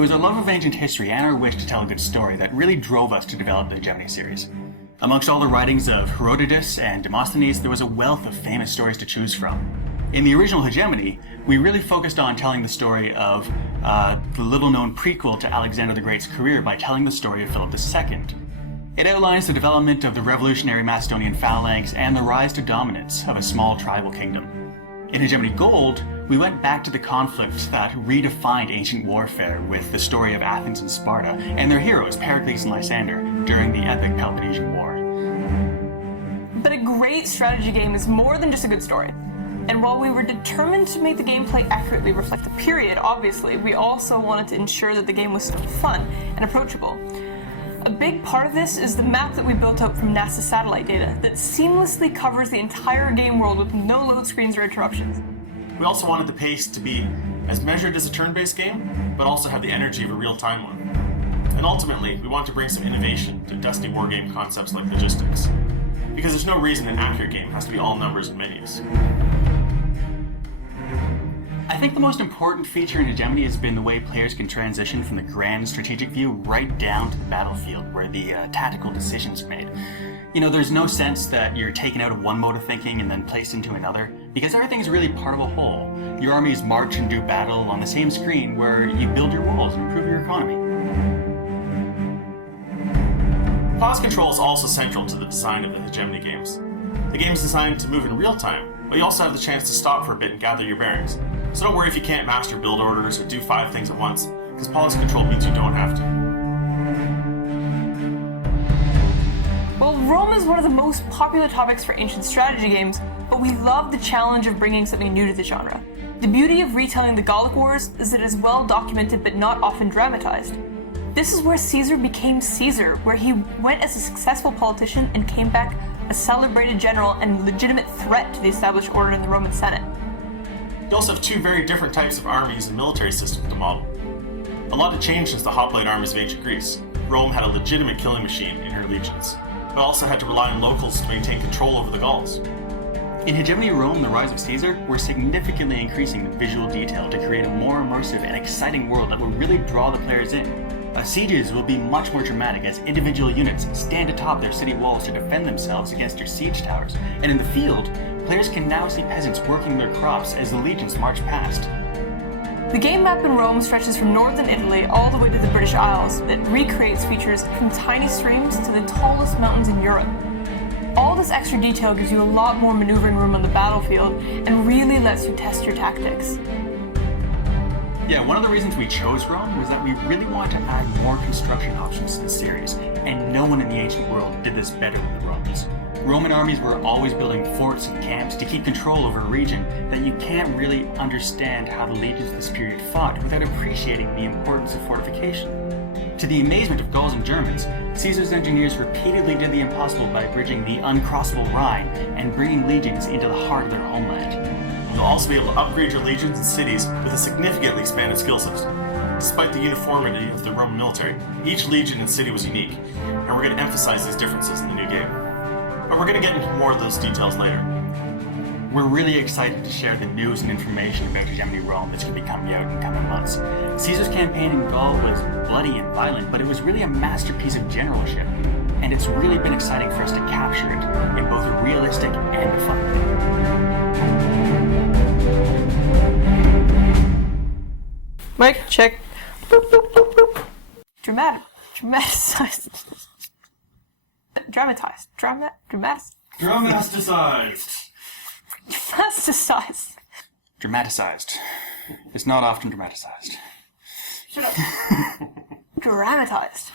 It was our love of ancient history and our wish to tell a good story that really drove us to develop the Hegemony series. Amongst all the writings of Herodotus and Demosthenes, there was a wealth of famous stories to choose from. In the original Hegemony, we really focused on telling the story of the little-known prequel to Alexander the Great's career by telling the story of Philip II. It outlines the development of the revolutionary Macedonian phalanx and the rise to dominance of a small tribal kingdom. In Hegemony Gold, we went back to the conflicts that redefined ancient warfare with the story of Athens and Sparta and their heroes Pericles and Lysander during the epic Peloponnesian War. But a great strategy game is more than just a good story. And while we were determined to make the gameplay accurately reflect the period, obviously, we also wanted to ensure that the game was still fun and approachable. A big part of this is the map that we built out from NASA satellite data that seamlessly covers the entire game world with no load screens or interruptions. We also wanted the pace to be as measured as a turn-based game, but also have the energy of a real-time one. And ultimately, we want to bring some innovation to dusty wargame concepts like logistics, because there's no reason an accurate game has to be all numbers and menus. I think the most important feature in Hegemony has been the way players can transition from the grand strategic view right down to the battlefield where the tactical decisions are made. You know, there's no sense that you're taken out of one mode of thinking and then placed into another, because everything's really part of a whole. Your armies march and do battle on the same screen where you build your walls and improve your economy. Pause control is also central to the design of the Hegemony games. The game is designed to move in real time, but you also have the chance to stop for a bit and gather your bearings. So don't worry if you can't master build orders or do 5 things at once, because pause control means you don't have to. Well, Rome is one of the most popular topics for ancient strategy games, but we love the challenge of bringing something new to the genre. The beauty of retelling the Gallic Wars is that it is well documented but not often dramatized. This is where Caesar became Caesar, where he went as a successful politician and came back a celebrated general and legitimate threat to the established order in the Roman Senate. You also have 2 very different types of armies and military systems to model. A lot had changed since the hoplite armies of ancient Greece. Rome had a legitimate killing machine in her legions, but also had to rely on locals to maintain control over the Gauls. In Hegemony Rome, the Rise of Caesar, we're significantly increasing the visual detail to create a more immersive and exciting world that will really draw the players in. Sieges will be much more dramatic as individual units stand atop their city walls to defend themselves against their siege towers, and in the field, players can now see peasants working their crops as the legions march past. The game map in Rome stretches from northern Italy all the way to the British Isles that recreates features from tiny streams to the tallest mountains in Europe. All this extra detail gives you a lot more maneuvering room on the battlefield and really lets you test your tactics. Yeah, one of the reasons we chose Rome was that we really wanted to add more construction options to the series, and no one in the ancient world did this better than the Romans. Roman armies were always building forts and camps to keep control over a region that you can't really understand how the legions of this period fought without appreciating the importance of fortification. To the amazement of Gauls and Germans, Caesar's engineers repeatedly did the impossible by bridging the uncrossable Rhine and bringing legions into the heart of their homeland. You'll also be able to upgrade your legions and cities with a significantly expanded skill system. Despite the uniformity of the Roman military, each legion and city was unique, and we're going to emphasize these differences in the new game. But we're going to get into more of those details later. We're really excited to share the news and information about Hegemony Rome that's going to be coming out in coming months. Caesar's campaign in Gaul was bloody and violent, but it was really a masterpiece of generalship, and it's really been exciting for us to capture it in both a realistic and a fun way. Mic check. Boop, boop, boop, boop. Dramatized. Dramaticized. It's not often dramatized. Shut up. Dramatized.